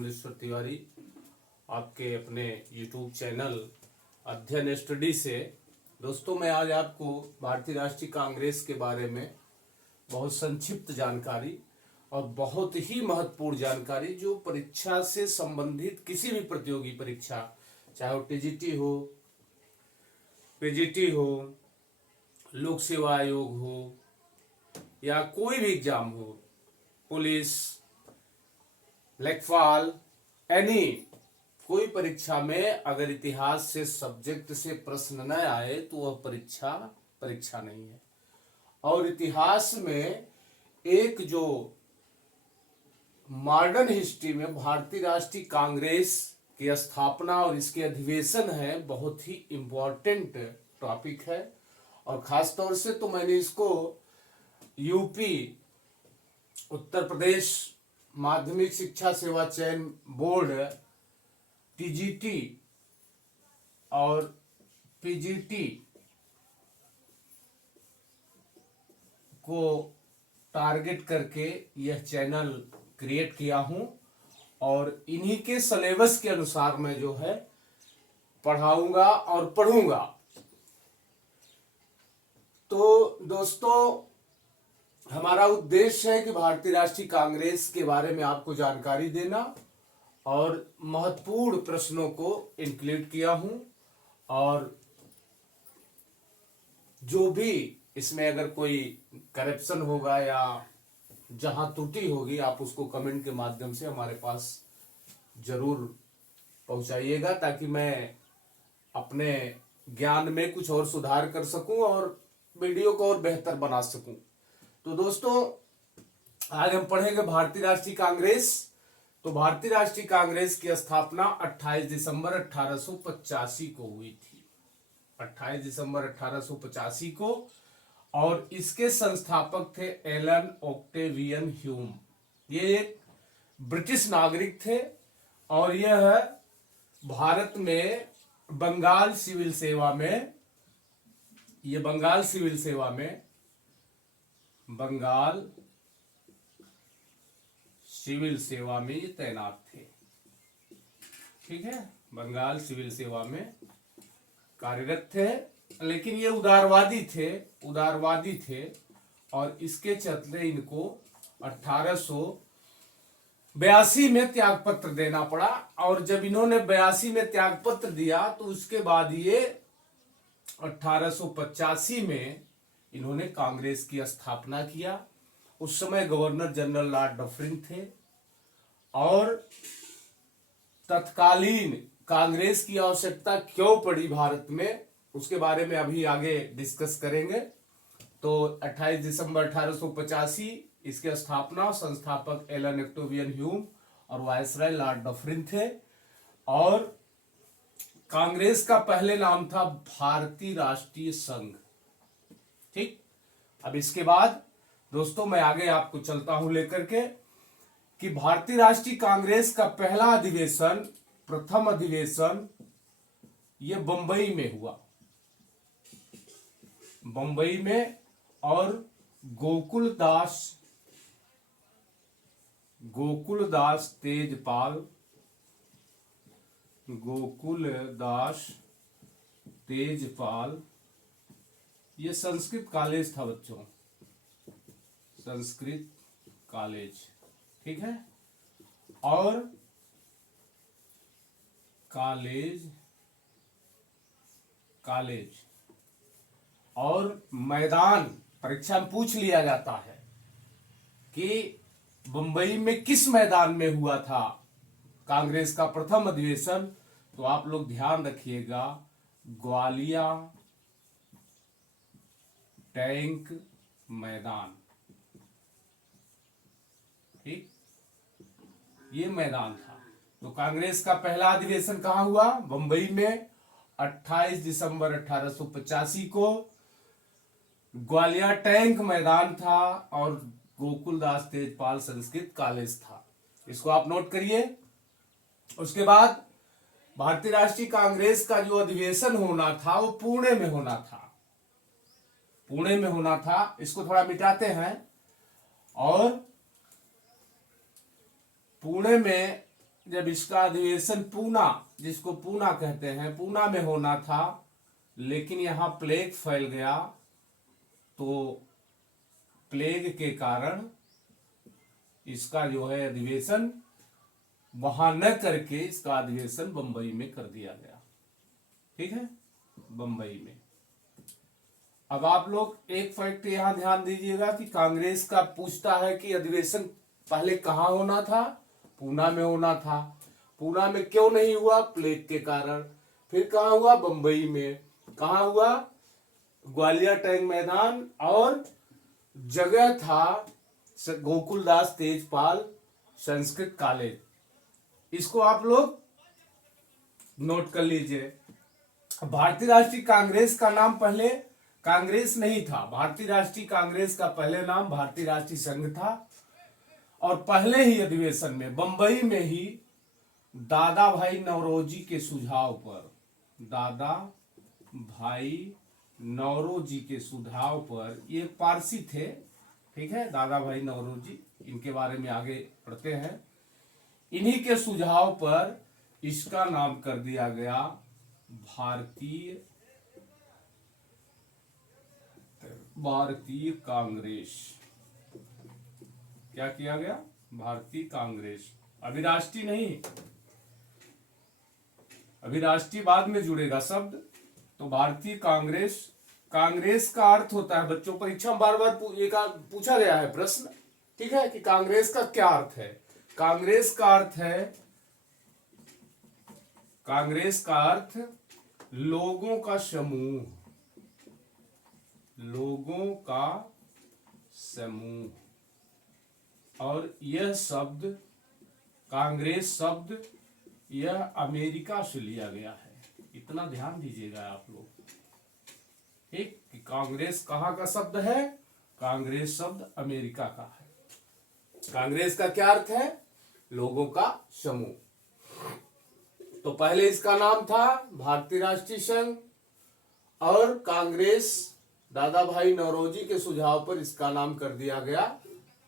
कमलेश्वर तिवारी आपके अपने YouTube channel अध्ययन स्टडी से। दोस्तों, मैं आज आपको भारतीय राष्ट्रीय कांग्रेस के बारे में बहुत संक्षिप्त जानकारी और बहुत ही महत्वपूर्ण जानकारी, जो परीक्षा से संबंधित किसी भी प्रतियोगी परीक्षा, चाहे वो टीजीटी हो, पीजीटी हो, लोक सेवा आयोग हो या कोई भी एग्जाम हो, पुलिस, लेखपाल, एनी कोई परीक्षा में अगर इतिहास से सब्जेक्ट से प्रश्न न आए तो वह परीक्षा नहीं है। और इतिहास में एक जो मॉडर्न हिस्ट्री में भारतीय राष्ट्रीय कांग्रेस की स्थापना और इसके अधिवेशन है, बहुत ही इम्पोर्टेंट टॉपिक है। और खास तौर से तो मैंने इसको यूपी, उत्तर प्रदेश माध्यमिक शिक्षा सेवा चयन बोर्ड, टीजीटी और पीजीटी को टारगेट करके यह चैनल क्रिएट किया हूं और इन्हीं के सिलेबस के अनुसार मैं जो है पढ़ाऊंगा और पढ़ूंगा। तो दोस्तों, हमारा उद्देश्य है कि भारतीय राष्ट्रीय कांग्रेस के बारे में आपको जानकारी देना और महत्वपूर्ण प्रश्नों को इंक्लूड किया हूं। और जो भी इसमें अगर कोई करप्शन होगा या जहां त्रुटि होगी, आप उसको कमेंट के माध्यम से हमारे पास जरूर पहुंचाइएगा, ताकि मैं अपने ज्ञान में कुछ और सुधार कर सकूं और वीडियो को और बेहतर बना सकूं। तो दोस्तों, आज हम पढ़ेंगे भारतीय राष्ट्रीय कांग्रेस। तो भारतीय राष्ट्रीय कांग्रेस की स्थापना 28 दिसंबर 1885 को हुई थी, 28 दिसंबर 1885 को। और इसके संस्थापक थे एलन ऑक्टेवियन ह्यूम। ये एक ब्रिटिश नागरिक थे और यह भारत में बंगाल सिविल सेवा में ये तैनात थे। ठीक है, बंगाल सिविल सेवा में कार्यरत थे, लेकिन ये उदारवादी थे और इसके चलते इनको 1882 में त्यागपत्र देना पड़ा। और जब इन्होंने 82 में त्यागपत्र दिया तो उसके बाद ये 1885 में इन्होंने कांग्रेस की स्थापना किया। उस समय गवर्नर जनरल लॉर्ड डफरिन थे और तत्कालीन कांग्रेस की आवश्यकता क्यों पड़ी भारत में, उसके बारे में अभी आगे डिस्कस करेंगे। तो 28 दिसंबर 1885 इसके स्थापना, संस्थापक एलन ऑक्टेवियन ह्यूम और वायसराय लॉर्ड डफरिन थे। और कांग्रेस का पहले नाम था भारतीय राष्ट्रीय संघ। ठीक, अब इसके बाद दोस्तों मैं आगे आपको चलता हूं लेकर के कि भारतीय राष्ट्रीय कांग्रेस का पहला अधिवेशन, प्रथम अधिवेशन ये बंबई में हुआ, बंबई में। और गोकुलदास तेजपाल, ये संस्कृत कॉलेज था बच्चों, संस्कृत कॉलेज। ठीक है, और कॉलेज और मैदान, परीक्षा में पूछ लिया जाता है कि बंबई में किस मैदान में हुआ था कांग्रेस का प्रथम अधिवेशन। तो आप लोग ध्यान रखिएगा, ग्वालिया टैंक मैदान। ठीक, ये मैदान था। तो कांग्रेस का पहला अधिवेशन कहां हुआ? बंबई में 28 दिसंबर 1885 को। ग्वालियर टैंक मैदान था और गोकुलदास तेजपाल संस्कृत कॉलेज था। इसको आप नोट करिए। उसके बाद भारतीय राष्ट्रीय कांग्रेस का जो अधिवेशन होना था वो पुणे में होना था। इसको थोड़ा मिटाते हैं। और पुणे में जब इसका अधिवेशन पूना, जिसको पूना कहते हैं, पूना में होना था, लेकिन यहाँ प्लेग फैल गया, तो प्लेग के कारण इसका जो है अधिवेशन वहां न करके इसका अधिवेशन बंबई में कर दिया गया। ठीक है, बंबई में। अब आप लोग एक फैक्ट यहां ध्यान दीजिएगा कि कांग्रेस का पूछता है कि अधिवेशन पहले कहां होना था, पूना में होना था। पूना में क्यों नहीं हुआ, प्लेग के कारण। फिर कहां हुआ, बंबई में। कहां हुआ, ग्वालियर टैंक मैदान, और जगह था गोकुलदास तेजपाल संस्कृत कॉलेज। इसको आप लोग नोट कर लीजिए। भारतीय राष्ट्रीय कांग्रेस का नाम पहले कांग्रेस नहीं था। भारतीय राष्ट्रीय कांग्रेस का पहले नाम भारतीय राष्ट्रीय संघ था, और पहले ही अधिवेशन में बंबई में ही दादा भाई नौरोजी के सुझाव पर, दादा भाई नौरोजी के सुझाव पर, ये पारसी थे, ठीक है, दादा भाई नौरोजी, इनके बारे में आगे पढ़ते हैं। इन्हीं के सुझाव पर इसका नाम कर दिया गया भारतीय कांग्रेस। क्या किया गया, भारतीय कांग्रेस। अभी राष्ट्रीय नहीं, अभी राष्ट्रीय बाद में जुड़ेगा शब्द। तो भारतीय कांग्रेस, कांग्रेस का अर्थ होता है, बच्चों परीक्षा में बार बार पूछा गया है प्रश्न, ठीक है, कि कांग्रेस का क्या अर्थ है। कांग्रेस का अर्थ है, कांग्रेस का अर्थ लोगों का समूह, लोगों का समूह। और यह शब्द, कांग्रेस शब्द, यह अमेरिका से लिया गया है। इतना ध्यान दीजिएगा आप लोग, ठीक, कि कांग्रेस कहां का शब्द है, कांग्रेस शब्द अमेरिका का है। कांग्रेस का क्या अर्थ है, लोगों का समूह। तो पहले इसका नाम था भारतीय राष्ट्रीय संघ, और कांग्रेस दादा भाई नौरोजी के सुझाव पर इसका नाम कर दिया गया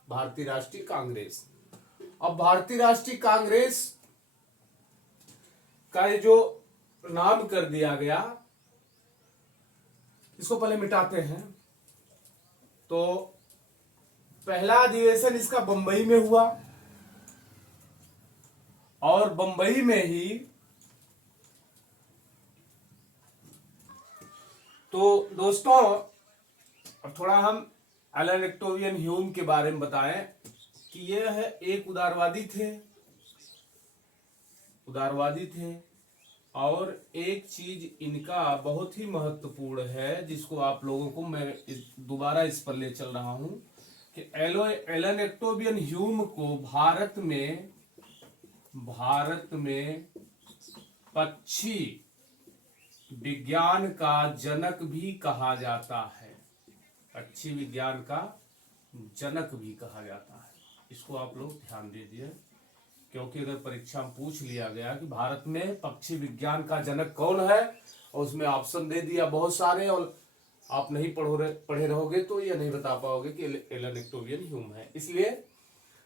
भारतीय राष्ट्रीय कांग्रेस। अब भारतीय राष्ट्रीय कांग्रेस का ये जो नाम कर दिया गया, इसको पहले मिटाते हैं। तो पहला अधिवेशन इसका बंबई में हुआ, और बंबई में ही, तो दोस्तों अब थोड़ा हम एलन एक्टोवियन ह्यूम के बारे में बताएं कि यह एक उदारवादी थे, उदारवादी थे। और एक चीज इनका बहुत ही महत्वपूर्ण है, जिसको आप लोगों को मैं दोबारा इस पर ले चल रहा हूं, कि एलन एक्टोवियन ह्यूम को भारत में पक्षी विज्ञान का जनक भी कहा जाता है। पक्षी विज्ञान का जनक भी कहा जाता है। इसको आप लोग ध्यान दीजिए, क्योंकि अगर परीक्षा में पूछ लिया गया कि भारत में पक्षी विज्ञान का जनक कौन है, और उसमें ऑप्शन दे दिया बहुत सारे, और आप नहीं पढ़े रहोगे तो ये नहीं बता पाओगे कि एलन एक्टोवियन ह्यूम है। इसलिए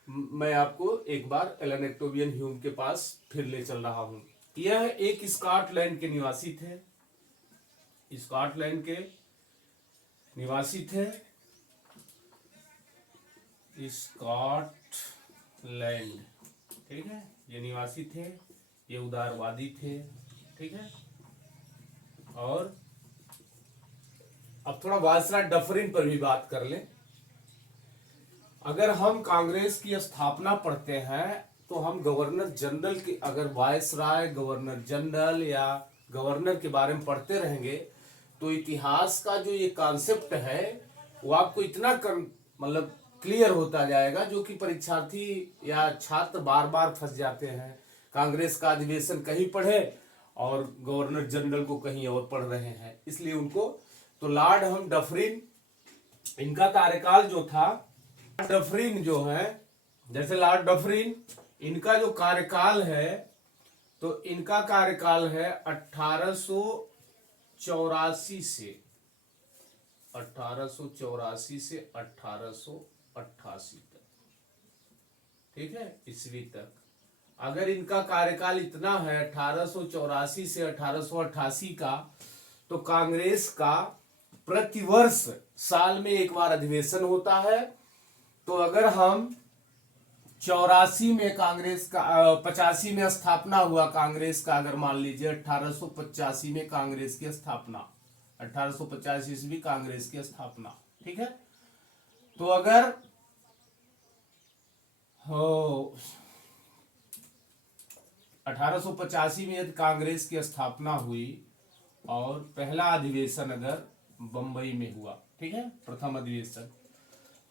मैं आपको एक बार एलन एक्टोवियन ह्यूम के पास फिर ले चल रहा हूं। यह एक स्कॉटलैंड के निवासी थे, स्कॉटलैंड के निवासी थे, स्कॉटलैंड, ठीक है, ये निवासी थे, ये उदारवादी थे, ठीक है। और अब थोड़ा वायसराय डफरिन पर भी बात कर लें। अगर हम कांग्रेस की स्थापना पढ़ते हैं तो हम गवर्नर जनरल की, अगर वायसराय, गवर्नर जनरल या गवर्नर के बारे में पढ़ते रहेंगे तो इतिहास का जो ये कॉन्सेप्ट है वो आपको इतना मतलब क्लियर होता जाएगा, जो कि परीक्षार्थी या छात्र बार बार फंस जाते हैं। कांग्रेस का अधिवेशन कहीं पढ़े और गवर्नर जनरल को कहीं और पढ़ रहे हैं, इसलिए उनको, तो लॉर्ड हम डफरिन, इनका कार्यकाल जो था, डफरिन जो है, जैसे लॉर्ड डफरिन, इनका जो कार्यकाल है, तो इनका कार्यकाल है 1884 से 1888 तक, ठीक है, ईस्वी तक। अगर इनका कार्यकाल इतना है 1884 से 1888 का, तो कांग्रेस का प्रतिवर्ष साल में एक बार अधिवेशन होता है। तो अगर हम 84 में कांग्रेस का 85 में स्थापना हुआ कांग्रेस का, अगर मान लीजिए 1885 में कांग्रेस की स्थापना, 1885 ईस्वी कांग्रेस की स्थापना, ठीक है। तो अगर हो 1885 में यदि कांग्रेस की स्थापना हुई और पहला अधिवेशन अगर बंबई में हुआ, ठीक है, प्रथम अधिवेशन,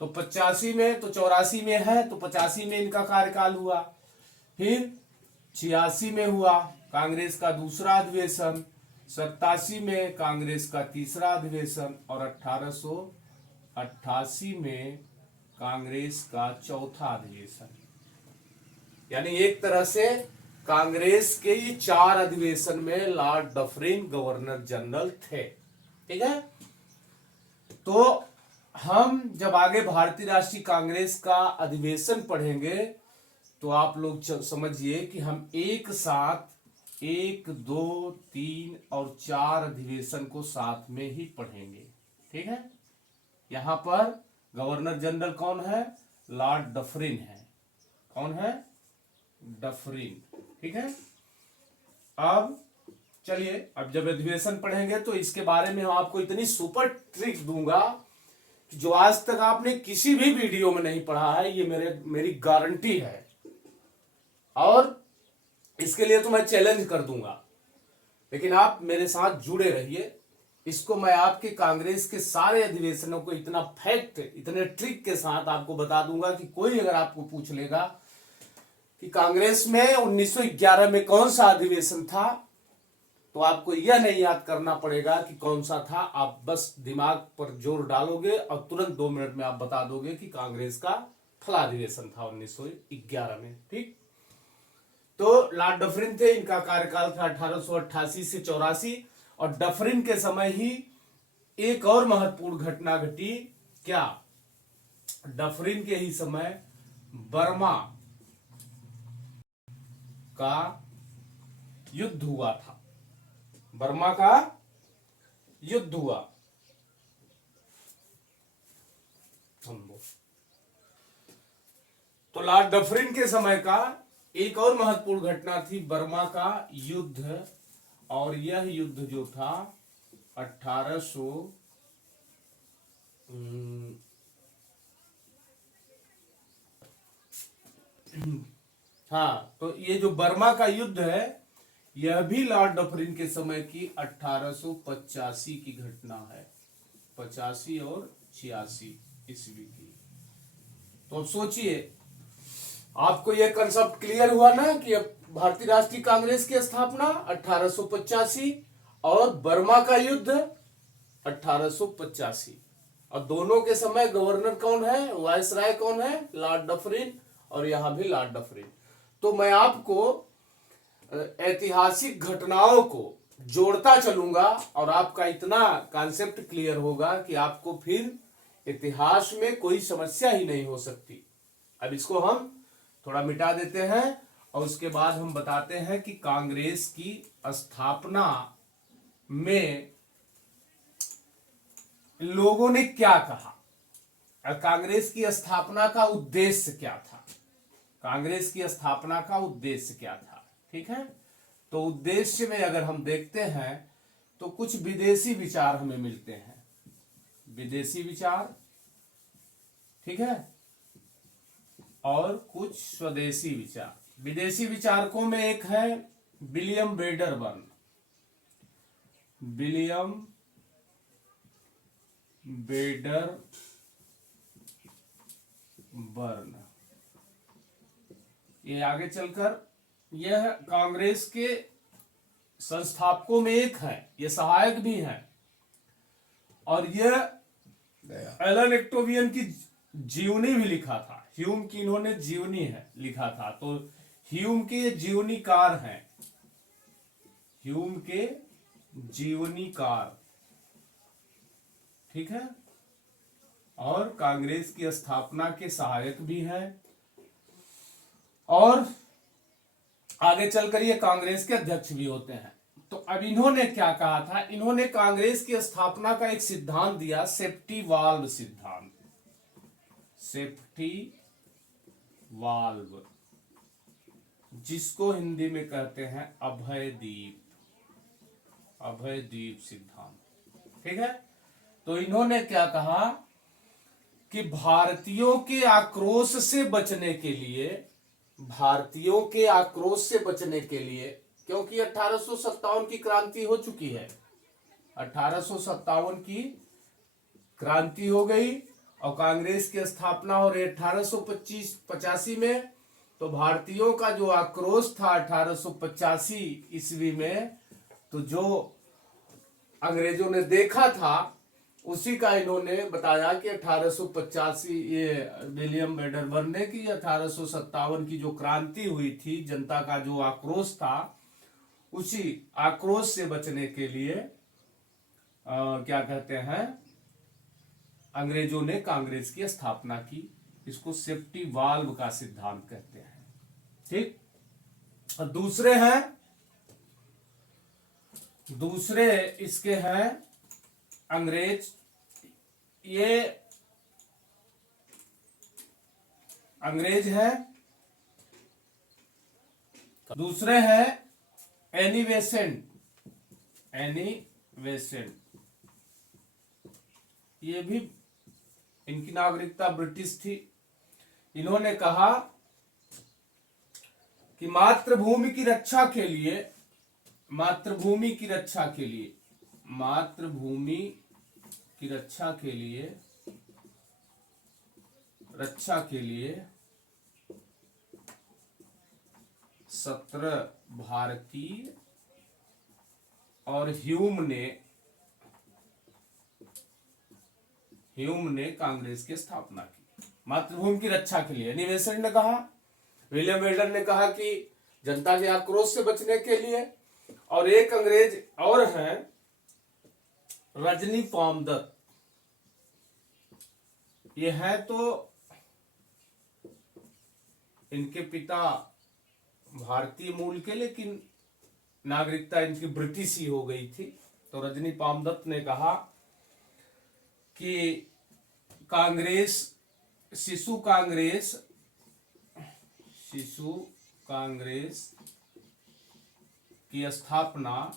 तो 85 में, तो 84 में है तो 85 में इनका कार्यकाल हुआ। फिर 86 में हुआ कांग्रेस का दूसरा अधिवेशन, 87 में कांग्रेस का तीसरा अधिवेशन और 1888 में कांग्रेस का चौथा अधिवेशन। यानी एक तरह से कांग्रेस के ये 4 अधिवेशन में लॉर्ड डफरिन गवर्नर जनरल थे, ठीक है। तो हम जब आगे भारतीय राष्ट्रीय कांग्रेस का अधिवेशन पढ़ेंगे तो आप लोग समझिए कि हम एक साथ 1, 2, 3 और 4 अधिवेशन को साथ में ही पढ़ेंगे, ठीक है। यहां पर गवर्नर जनरल कौन है? लॉर्ड डफरिन है। कौन है? डफरिन, ठीक है। अब चलिए, अब जब अधिवेशन पढ़ेंगे तो इसके बारे में हम आपको इतनी सुपर ट्रिक दूंगा कि जो आज तक आपने किसी भी वीडियो में नहीं पढ़ा है, ये मेरी गारंटी है। और इसके लिए तो मैं चैलेंज कर दूंगा, लेकिन आप मेरे साथ जुड़े रहिए। इसको मैं आपके कांग्रेस के सारे अधिवेशनों को इतना फैक्ट, इतने ट्रिक के साथ आपको बता दूंगा कि कोई अगर आपको पूछ लेगा कि कांग्रेस में 1911 में कौन सा अधिवेशन था, तो आपको यह नहीं याद करना पड़ेगा कि कौन सा था। आप बस दिमाग पर जोर डालोगे और तुरंत 2 मिनट में आप बता दोगे कि कांग्रेस का फला अधिवेशन था 1911 में, ठीक। तो लॉर्ड डफरिन थे, इनका कार्यकाल था 1888 से 84। और डफरिन के समय ही एक और महत्वपूर्ण घटना घटी। क्या? डफरिन के ही समय बर्मा का युद्ध हुआ था। बर्मा का युद्ध हुआ। तो लॉर्ड डफरिन के समय का एक और महत्वपूर्ण घटना थी बर्मा का युद्ध। और यह युद्ध जो था 1800 हाँ, तो ये जो बर्मा का युद्ध है यह भी लॉर्ड डफरिन के समय की 1885 की घटना है। 85 और 86 ईस्वी की। तो अब सोचिए, आपको यह कंसेप्ट क्लियर हुआ ना कि अब भारतीय राष्ट्रीय कांग्रेस की स्थापना 1885 और बर्मा का युद्ध 1885। और दोनों के समय गवर्नर कौन है? वायसराय कौन है? Lord Dufferin. और यहां भी लॉर्ड डफरिन। तो मैं आपको ऐतिहासिक घटनाओं को जोड़ता चलूंगा और आपका इतना कॉन्सेप्ट क्लियर होगा कि आपको फिर इतिहास में कोई समस्या ही नहीं हो सकती। अब इसको हम थोड़ा मिटा देते हैं और उसके बाद हम बताते हैं कि कांग्रेस की स्थापना में लोगों ने क्या कहा और कांग्रेस की स्थापना का उद्देश्य क्या था। कांग्रेस की स्थापना का उद्देश्य क्या था, ठीक है। तो उद्देश्य में अगर हम देखते हैं तो कुछ विदेशी विचार हमें मिलते हैं। विदेशी विचार, ठीक है, और कुछ स्वदेशी विचार। विदेशी विचारकों में एक है विलियम वेडरबर्न। विलियम वेडरबर्न, ये आगे चलकर यह कांग्रेस के संस्थापकों में एक है, ये सहायक भी हैं। और यह एलन एक्टोवियन की जीवनी भी लिखा था। ह्यूम की इन्होंने जीवनी है लिखा था। तो ह्यूम के जीवनीकार हैं। ह्यूम के जीवनीकार, ठीक है। और कांग्रेस की स्थापना के सहायक भी हैं। और आगे चलकर ये कांग्रेस के अध्यक्ष भी होते हैं। तो अब इन्होंने क्या कहा था, इन्होंने कांग्रेस की स्थापना का एक सिद्धांत दिया, सेफ्टी वाल्व सिद्धांत। सेफ्टी वाल्व, जिसको हिंदी में कहते हैं अभय दीप, अभय दीप सिद्धांत। ठीक है। तो इन्होंने क्या कहा कि भारतीयों के आक्रोश से बचने के लिए, भारतीयों के आक्रोश से बचने के लिए, क्योंकि 1857 की क्रांति हो चुकी है, 1857 की क्रांति हो गई और कांग्रेस की स्थापना हो रही 1885 में। तो भारतीयों का जो आक्रोश था 1885 ईस्वी में, तो जो अंग्रेजों ने देखा था उसी का इन्होंने बताया कि 1885 ये विलियम वेडरबर्न ने कि 1857 की जो क्रांति हुई थी, जनता का जो आक्रोश था, उसी आक्रोश से बचने के लिए क्या कहते हैं, अंग्रेजों ने कांग्रेस की स्थापना की। इसको सेफ्टी वाल्व का सिद्धांत कहते हैं। ठीक। और दूसरे इसके हैं अंग्रेज, ये अंग्रेज है। दूसरे हैं एनी बेसेंट, एनी बेसेंट, ये भी इनकी नागरिकता ब्रिटिश थी। इन्होंने कहा कि मातृभूमि की रक्षा के लिए, मातृभूमि की रक्षा के लिए, मातृभूमि की रक्षा के लिए, रक्षा के लिए 17 भारतीय और ह्यूम ने कांग्रेस की स्थापना की। मातृभूमि की रक्षा के लिए एनी ने कहा, विलियम वेल्डन ने कहा कि जनता के आक्रोश से बचने के लिए, और एक अंग्रेज और हैं रजनी पामदत्त, ये है तो इनके पिता भारतीय मूल के, लेकिन नागरिकता इनकी ब्रिटिश ही हो गई थी। तो रजनी पामदत्त ने कहा कि कांग्रेस, शिशु कांग्रेस की स्थापना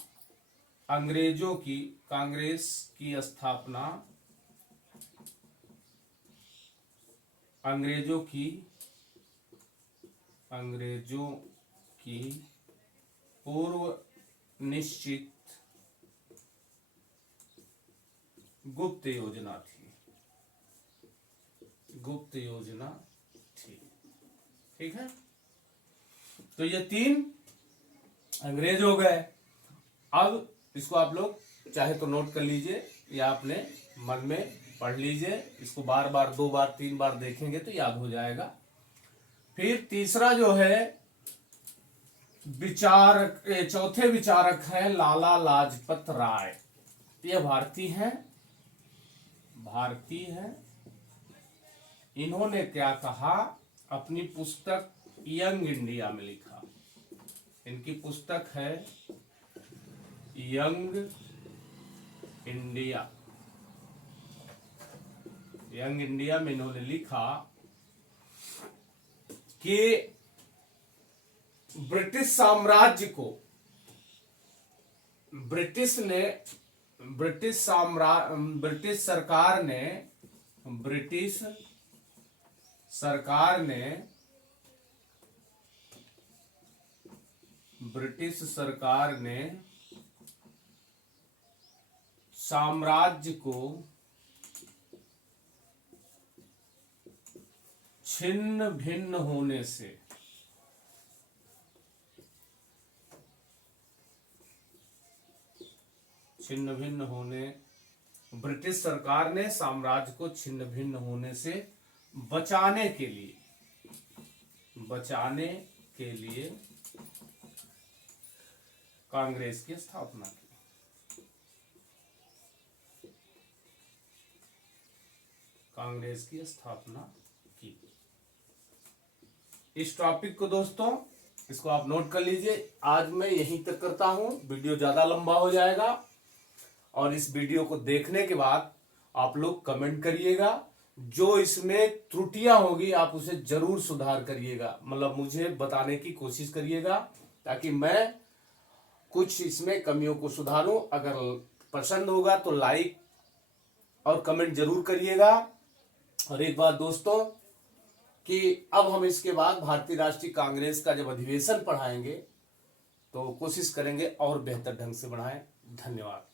अंग्रेजों की, कांग्रेस की स्थापना अंग्रेजों की पूर्व निश्चित गुप्त योजना थी, गुप्त योजना थी। ठीक है। तो ये 3 अंग्रेज हो गए। अब इसको आप लोग चाहे तो नोट कर लीजिए या अपने मन में पढ़ लीजिए, इसको बार बार 2 बार 3 बार देखेंगे तो याद हो जाएगा। फिर तीसरा जो है विचारक, चौथे विचारक है लाला लाजपत राय। ये भारतीय हैं। इन्होंने क्या कहा, अपनी पुस्तक यंग इंडिया में लिखा, इनकी पुस्तक है यंग इंडिया। यंग इंडिया में इन्होंने लिखा कि ब्रिटिश साम्राज्य को, ब्रिटिश सरकार ने साम्राज्य को छिन्न भिन्न होने से, ब्रिटिश सरकार ने साम्राज्य को छिन्न भिन्न होने से बचाने के लिए कांग्रेस की स्थापना की। कांग्रेस की स्थापना की। इस टॉपिक को दोस्तों इसको आप नोट कर लीजिए। आज मैं यहीं तक करता हूं, वीडियो ज्यादा लंबा हो जाएगा। और इस वीडियो को देखने के बाद आप लोग कमेंट करिएगा, जो इसमें त्रुटियां होगी आप उसे जरूर सुधार करिएगा, मतलब मुझे बताने की कोशिश करिएगा, ताकि मैं कुछ इसमें कमियों को सुधारूं। अगर पसंद होगा तो लाइक और कमेंट जरूर करिएगा। और एक बात दोस्तों, कि अब हम इसके बाद भारतीय राष्ट्रीय कांग्रेस का जब अधिवेशन पढ़ाएंगे तो कोशिश करेंगे और बेहतर ढंग से बढ़ाएं। धन्यवाद।